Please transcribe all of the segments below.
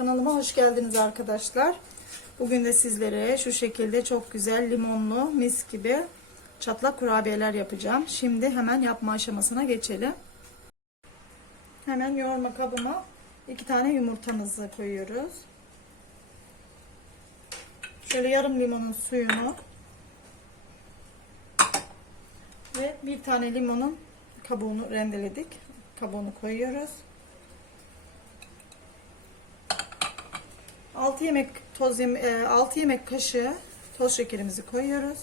Kanalıma hoş geldiniz arkadaşlar. Bugün de sizlere şu şekilde çok güzel limonlu mis gibi çatlak kurabiyeler yapacağım. Şimdi hemen yapma aşamasına geçelim. Hemen yoğurma kabıma iki tane yumurtamızı koyuyoruz. Şöyle yarım limonun suyunu ve bir tane limonun kabuğunu rendeledik. Kabuğunu koyuyoruz. 6 yemek toz yem 6 yemek kaşığı toz şekerimizi koyuyoruz.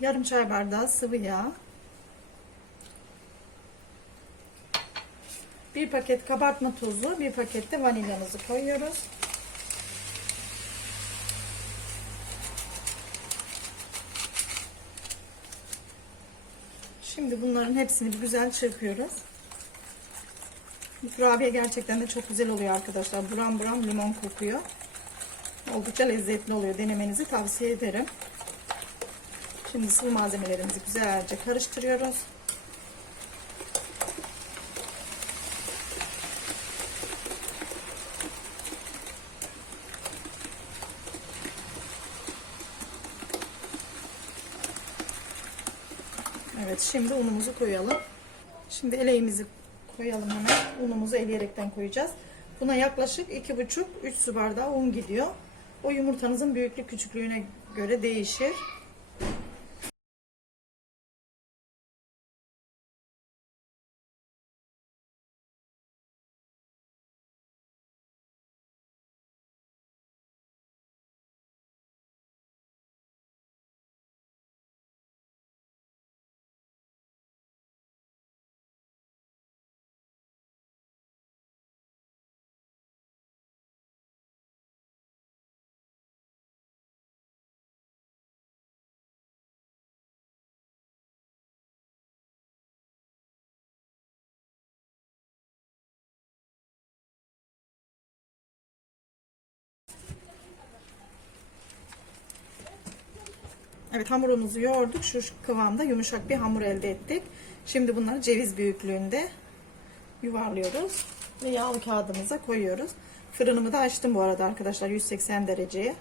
Yarım çay bardağı sıvı yağ. Bir paket kabartma tozu, bir paket de vanilyamızı koyuyoruz. Şimdi bunların hepsini güzel çırpıyoruz. Bu kurabiye gerçekten de çok güzel oluyor arkadaşlar. Buram buram limon kokuyor. Oldukça lezzetli oluyor. Denemenizi tavsiye ederim. Şimdi sıvı malzemelerimizi güzelce karıştırıyoruz. Evet şimdi unumuzu koyalım. Şimdi eleğimizi koyalım hemen. Unumuzu eleyerekten koyacağız. Buna yaklaşık 2,5-3 su bardağı un gidiyor. O yumurtanızın büyüklük küçüklüğüne göre değişir. Evet hamurumuzu yoğurduk. Şu kıvamda yumuşak bir hamur elde ettik. Şimdi bunları ceviz büyüklüğünde yuvarlıyoruz. Ve yağlı kağıdımıza koyuyoruz. Fırınımı da açtım bu arada arkadaşlar 180 dereceye.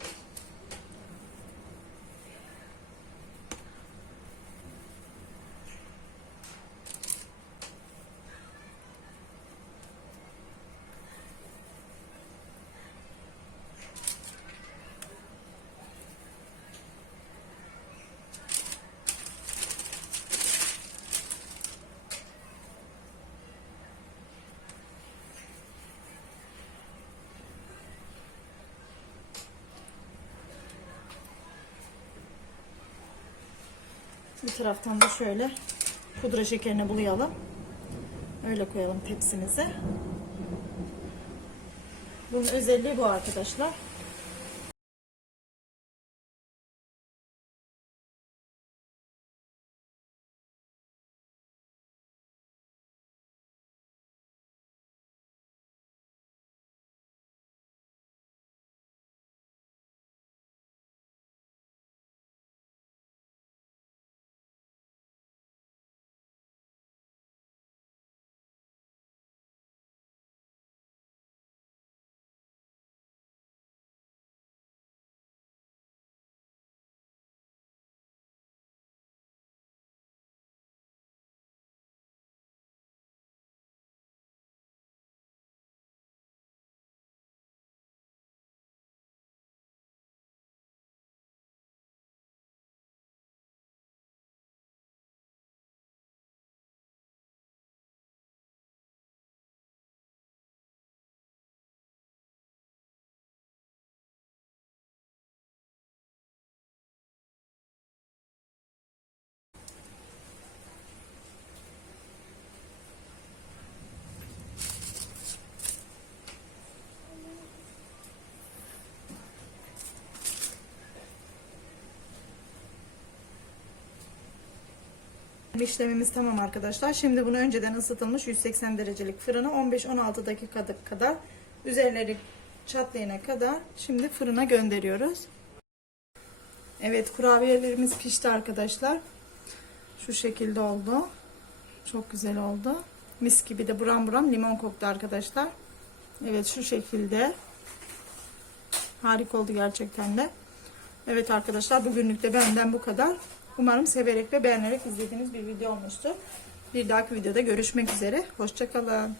Bir taraftan da şöyle pudra şekerini bulayalım. Öyle koyalım tepsimize. Bunun özelliği bu arkadaşlar. İşlemimiz tamam arkadaşlar. Şimdi bunu önceden ısıtılmış 180 derecelik fırına 15-16 dakika kadar üzerleri çatlayana kadar şimdi fırına gönderiyoruz. Evet kurabiyelerimiz pişti arkadaşlar. Şu şekilde oldu. Çok güzel oldu. Mis gibi de buram buram limon koktu arkadaşlar. Evet şu şekilde. Harika oldu gerçekten de. Evet arkadaşlar bugünlük de benden bu kadar. Umarım severek ve beğenerek izlediğiniz bir video olmuştur. Bir dahaki videoda görüşmek üzere. Hoşçakalın.